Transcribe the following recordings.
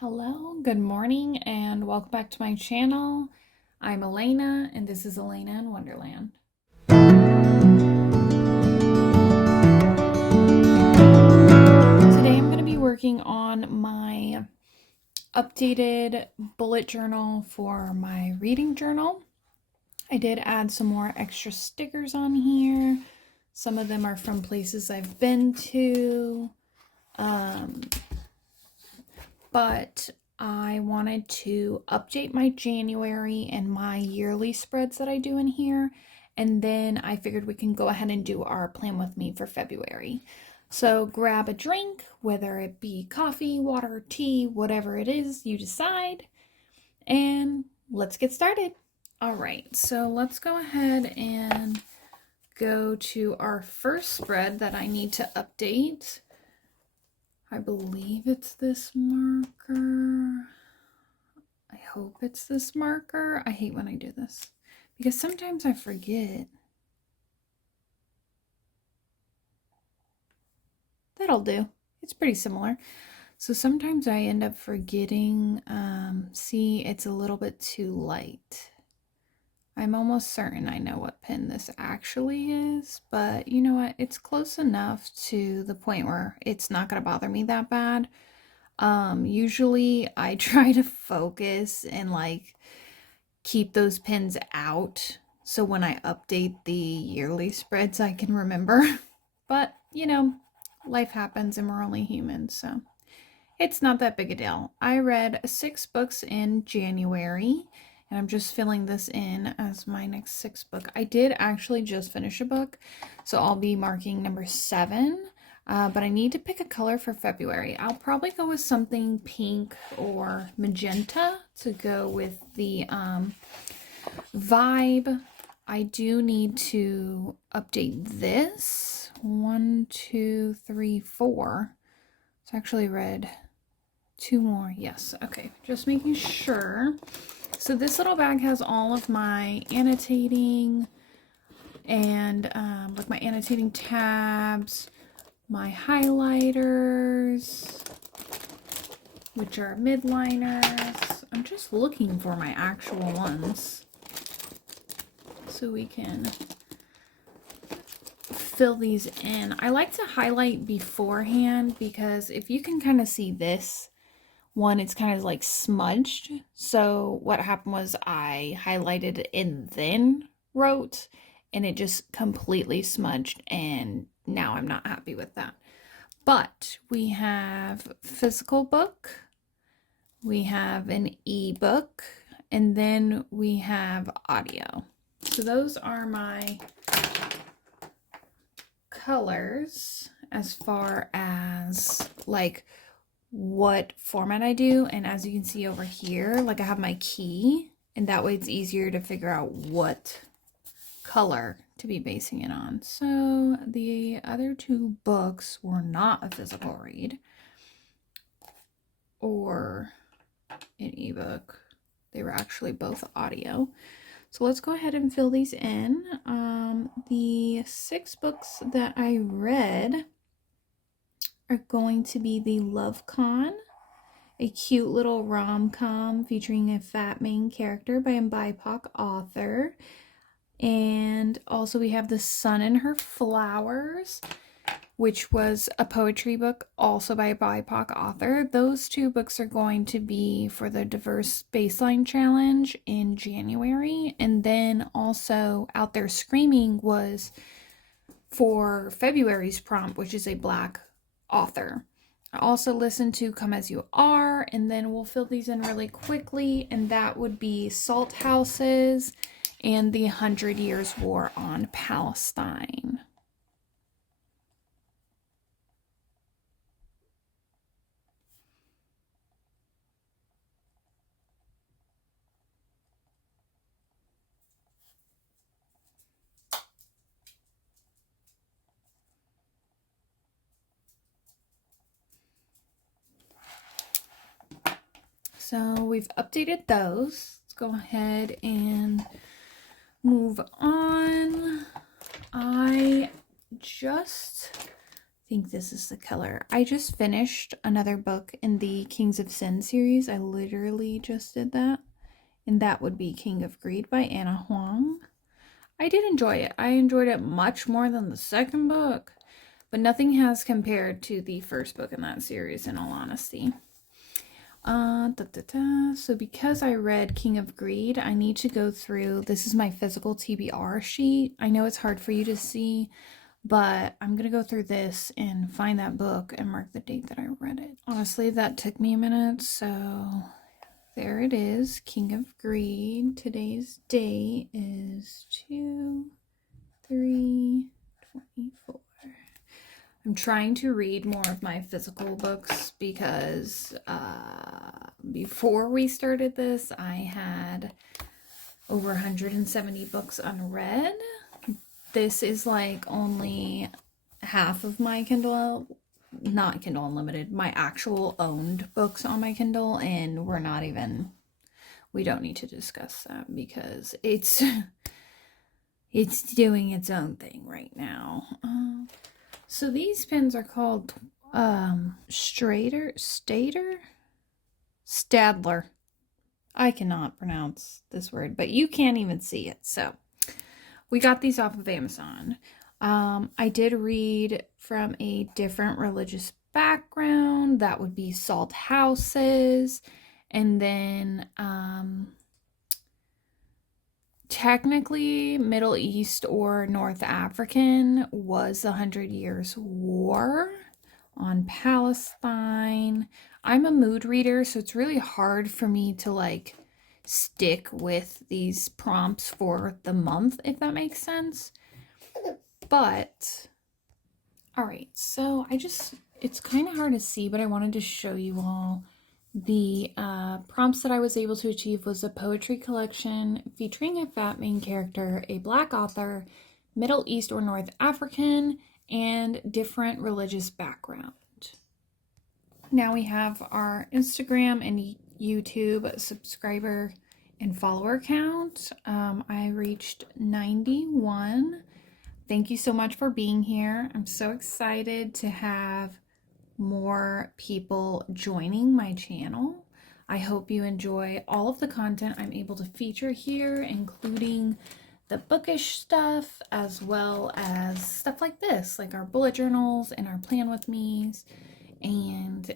Hello, good morning, and welcome back to my channel. I'm Elena, and this is Elena in Wonderland. Today I'm going to be working on my updated bullet journal for my reading journal. I did add some more extra stickers on here. Some of them are from places I've been to. But I wanted to update my January and my yearly spreads that I do in here. And then I figured we can go ahead and do our plan with me for February. So grab a drink, whether it be coffee, water, tea, whatever it is, you decide. And let's get started. All right, so let's go ahead and go to our first spread that I need to update. I believe it's this marker. I hope it's this marker. I hate when I do this because sometimes I forget. That'll do. It's pretty similar. So sometimes I end up forgetting. See, it's a little bit too light. I'm almost certain I know what pen this actually is, but you know what? It's close enough to the point where it's not going to bother me that bad. Usually I try to focus and like keep those pins out so when I update the yearly spreads I can remember. But, you know, life happens and we're only human, so it's not that big a deal. I read 6 books in January, and I'm just filling this in as my next 6th book. I did actually just finish a book, so I'll be marking number 7. But I need to pick a color for February. I'll probably go with something pink or magenta to go with the vibe. I do need to update this. 1, 2, 3, 4. It's actually read 2 more. Yes. Okay. Just making sure. So this little bag has all of my annotating and like my annotating tabs, my highlighters, which are midliners. I'm just looking for my actual ones so we can fill these in. I like to highlight beforehand because if you can kind of see this one, it's kind of like smudged. So what happened was I highlighted and then wrote, and it just completely smudged, and now I'm not happy with that. But we have physical book, we have an ebook, and then we have audio. So those are my colors as far as like what format I do. And as you can see over here, like I have my key, and that way it's easier to figure out what color to be basing it on. So the other 2 books were not a physical read or an ebook. They were actually both audio. So let's go ahead and fill these in. The 6 books that I read are going to be the Love Con, a cute little rom-com featuring a fat main character by a BIPOC author. And also we have The Sun and Her Flowers, which was a poetry book also by a BIPOC author. Those 2 books are going to be for the Diverse Baseline Challenge in January. And then also Out There Screaming was for February's prompt, which is a Black author. I also listened to Come As You Are, and then we'll fill these in really quickly, and that would be Salt Houses and the 100 Years War on Palestine. So we've updated those. Let's go ahead and move on. I just think this is the color. I just finished another book in the Kings of Sin series. I literally just did that. And that would be King of Greed by Anna Huang. I did enjoy it. I enjoyed it much more than the second book, but nothing has compared to the first book in that series, in all honesty. So because I read King of Greed, I need to go through, this is my physical TBR sheet. I know it's hard for you to see, but I'm going to go through this and find that book and mark the date that I read it. Honestly, that took me a minute, so there it is, King of Greed. Today's date is 2/3/24. I'm trying to read more of my physical books because before we started this, I had over 170 books unread. This is like only half of my Kindle, not Kindle Unlimited, my actual owned books on my Kindle, and we don't need to discuss that because it's doing its own thing right now. So these pins are called Stadler. I cannot pronounce this word, but you can't even see it. So we got these off of Amazon. I did read from a different religious background. That would be Salt Houses. And then technically Middle East or North African was the 100 Years' War on Palestine. I'm a mood reader, so it's really hard for me to like stick with these prompts for the month, if that makes sense. But all right, so it's kind of hard to see, but I wanted to show you all the prompts that I was able to achieve. Was a poetry collection featuring a fat main character, a Black author, Middle East or North African, and different religious background. Now we have our Instagram and YouTube subscriber and follower count. I reached 91. Thank you so much for being here. I'm so excited to have more people joining my channel. I hope you enjoy all of the content I'm able to feature here, including the bookish stuff, as well as stuff like this, like our bullet journals and our plan with me's. And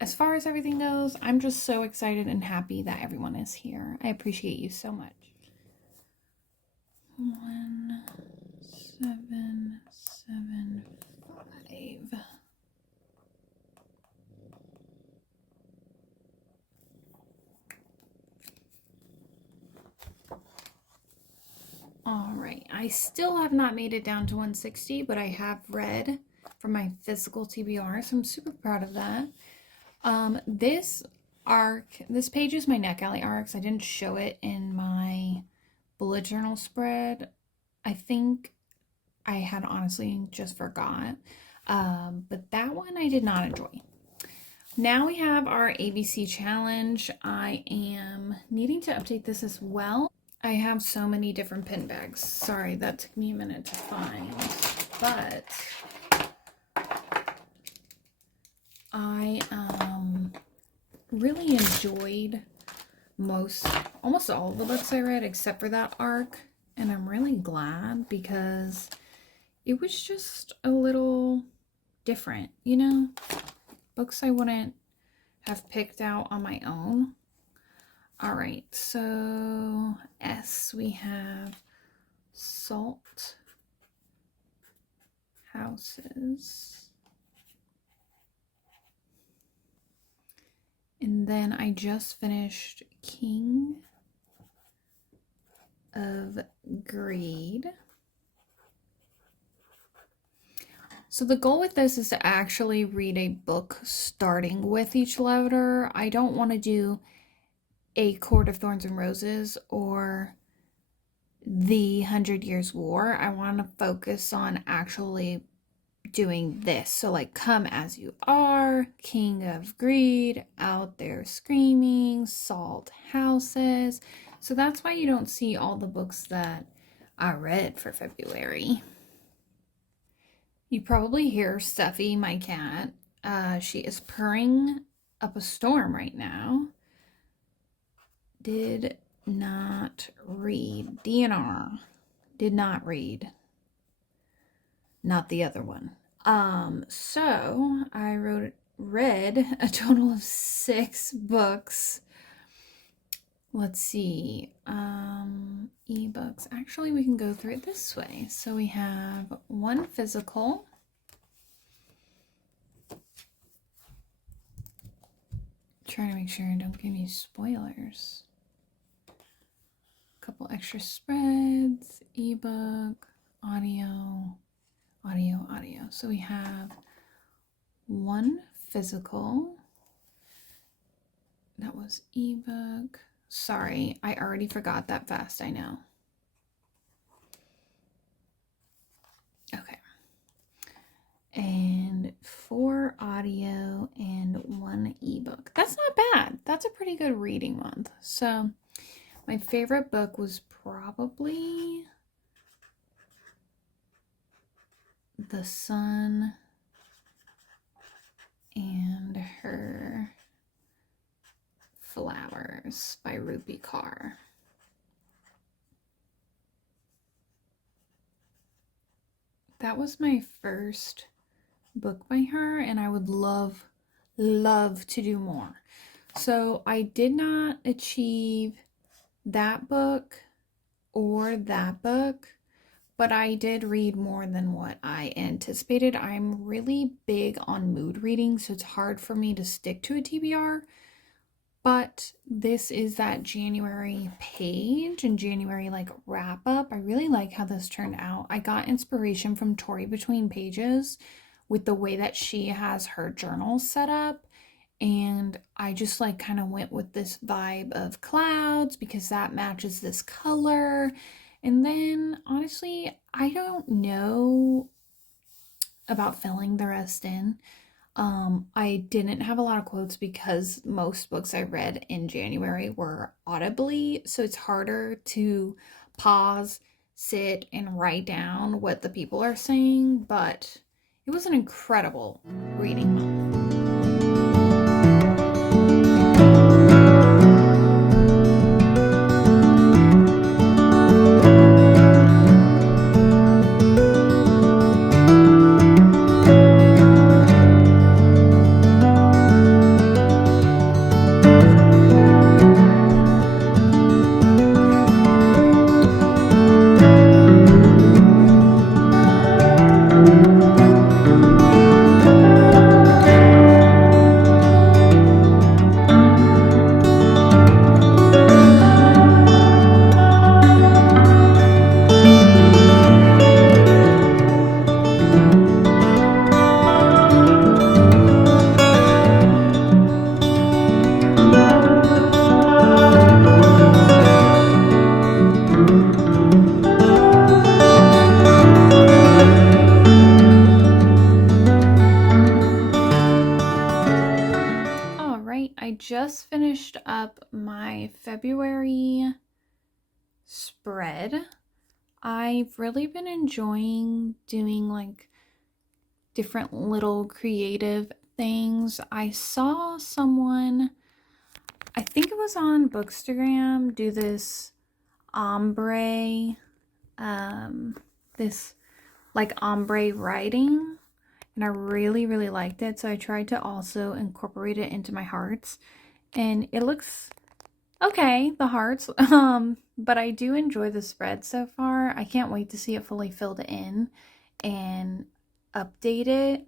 as far as everything goes, I'm just so excited and happy that everyone is here. I appreciate you so much. 1775. All right, I still have not made it down to 160, but I have read from my physical TBR, so I'm super proud of that. This page is my NetGalley arcs. I didn't show it in my bullet journal spread. I think I had honestly just forgot. But that one I did not enjoy. Now we have our ABC challenge. I am needing to update this as well. I have so many different pin bags. Sorry, that took me a minute to find, but I really enjoyed almost all of the books I read except for that arc, and I'm really glad because it was just a little different, you know? Books I wouldn't have picked out on my own. All right, so S, we have Salt Houses. And then I just finished King of Greed. So the goal with this is to actually read a book starting with each letter. I don't want to do A Court of Thorns and Roses or The 100 Years' War. I want to focus on actually doing this. So like Come As You Are, King of Greed, Out There Screaming, Salt Houses. So that's why you don't see all the books that I read for February. You probably hear Steffi, my cat. She is purring up a storm right now. Did not read. DNR. Did not read. Not the other one. So I read a total of 6 books. Let's see. Ebooks. Actually, we can go through it this way. So we have 1 physical. Trying to make sure I don't give you spoilers. A couple extra spreads, ebook, audio. So we have 1 physical. That was ebook. Sorry, I already forgot that fast, I know. Okay. And 4 audio and 1 ebook. That's not bad. That's a pretty good reading month. So my favorite book was probably The Sun and Her Flowers by Rupi Kaur. That was my first book by her, and I would love to do more. So I did not achieve that book or that book, but I did read more than what I anticipated. I'm really big on mood reading, so it's hard for me to stick to a TBR. But this is that January page and January like wrap up. I really like how this turned out. I got inspiration from Tori Between Pages with the way that she has her journal set up. And I just like kind of went with this vibe of clouds because that matches this color. And then honestly, I don't know about filling the rest in. I didn't have a lot of quotes because most books I read in January were audibly, so it's harder to pause, sit, and write down what the people are saying, but it was an incredible reading month. I just finished up my February spread. I've really been enjoying doing like different little creative things. I saw someone, I think it was on Bookstagram, do this ombre, this like ombre writing. And I really liked it, so I tried to also incorporate it into my hearts, and it looks okay, the hearts, but I do enjoy the spread so far. I can't wait to see it fully filled in and update it.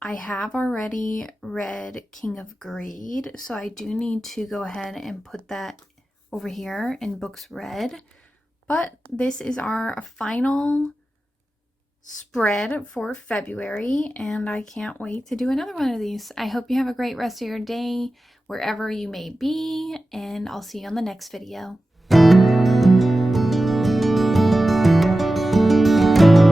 I have already read King of Greed, so I do need to go ahead and put that over here in books read, but this is our final spread for February, and I can't wait to do another one of these. I hope you have a great rest of your day wherever you may be, and I'll see you on the next video.